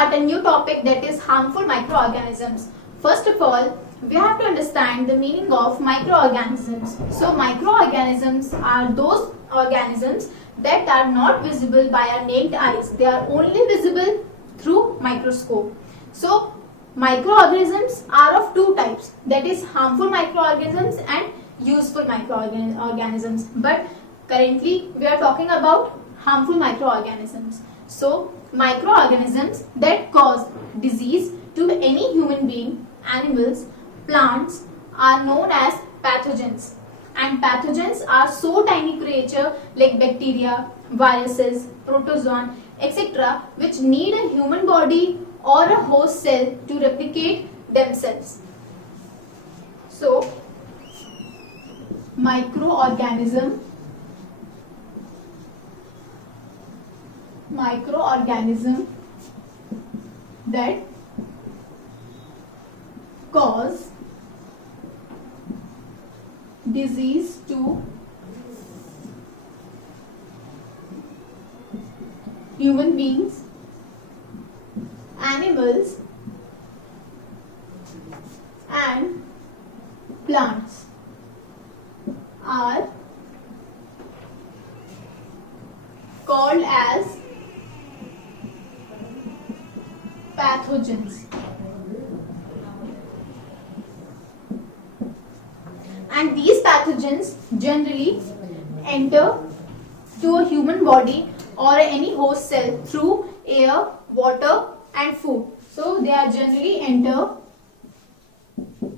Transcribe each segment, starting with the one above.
start a new topic, that is harmful microorganisms. First of all, we have to understand the meaning of microorganisms. So microorganisms are those organisms that are not visible by our naked eyes. They are only visible through microscope. So microorganisms are of two types, that is harmful microorganisms and useful microorganisms. But currently we are talking about harmful microorganisms. So microorganisms that cause disease to any human being, animals, plants are known as pathogens. And pathogens are so tiny creatures like bacteria, viruses, protozoan, etc., which need a human body or a host cell to replicate themselves. So microorganism that cause disease to human beings, animals and plants are called as pathogens. And these pathogens generally enter to a human body or any host cell through air, water and food. So they are generally enter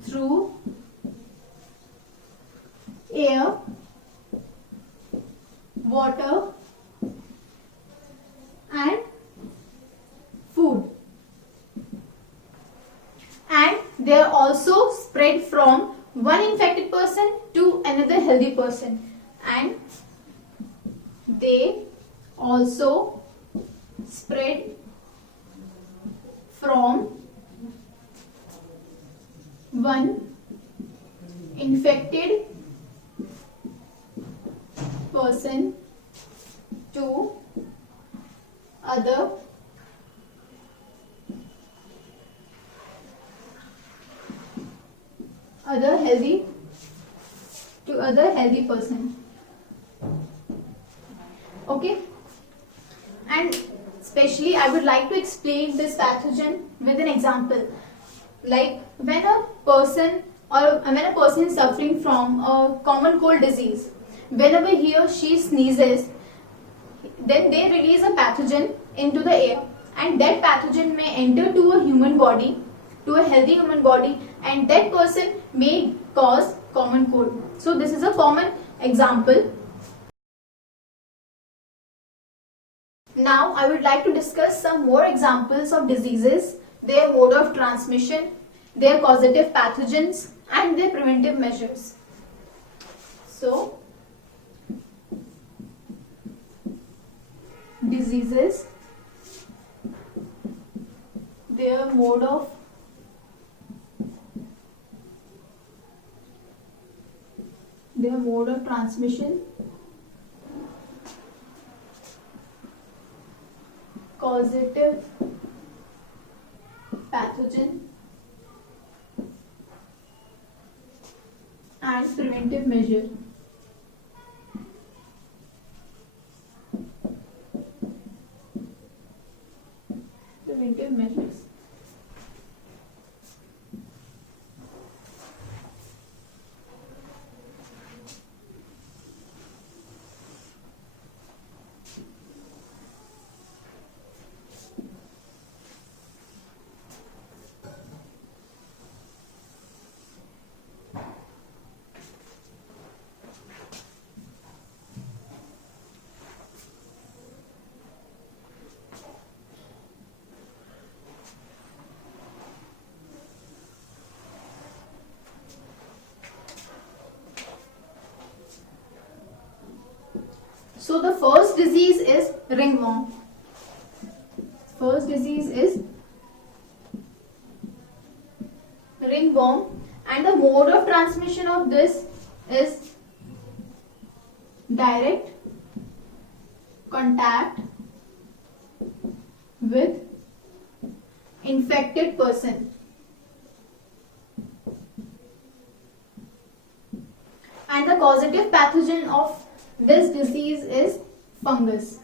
through air, water and food. And they are also spread from one infected person to another healthy person, and they also spread from one infected person to other healthy person. Okay, and especially I would like to explain this pathogen with an example. Like when a person is suffering from a common cold disease, whenever he or she sneezes, then they release a pathogen into the air, and that pathogen may enter to a human body, to a healthy human body, and that person may cause common cold. So this is a common example. Now I would like to discuss some more examples of diseases, their mode of transmission, their causative pathogens and their preventive measures. So diseases, their mode of transmission, causative pathogen and preventive measure. Preventive measures. So the first disease is ringworm. First disease is ringworm, and the mode of transmission of this is direct contact with infected person. And the causative pathogen of this disease is fungus.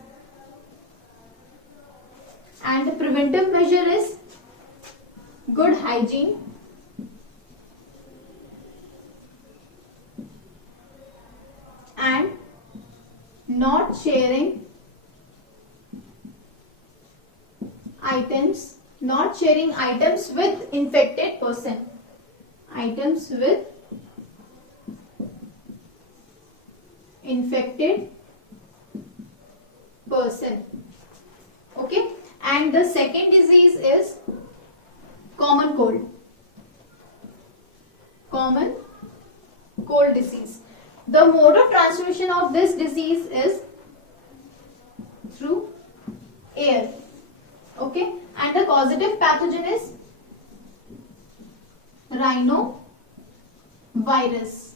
And the preventive measure is good hygiene, and not sharing items with infected person. Items with infected person. Okay, and the second disease is common cold. Common cold disease. The mode of transmission of this disease is through air. Okay, and the causative pathogen is rhinovirus.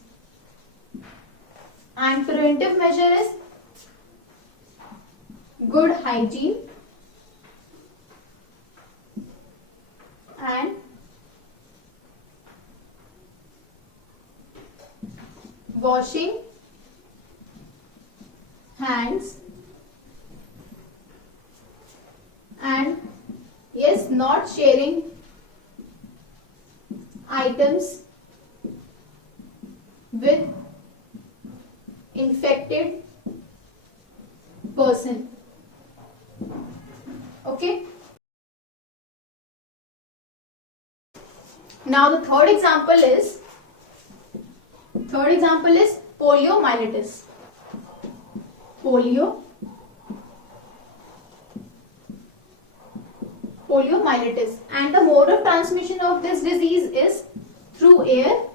And preventive measure is good hygiene and washing hands, and yes, not sharing items with infected person. Okay. Now the third example is poliomyelitis. Poliomyelitis, and the mode of transmission of this disease is through air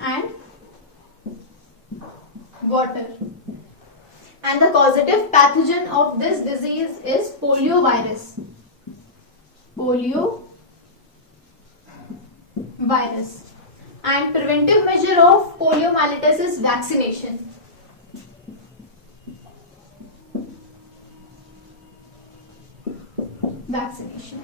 and water. And the causative pathogen of this disease is poliovirus. And preventive measure of poliomyelitis is vaccination. Vaccination.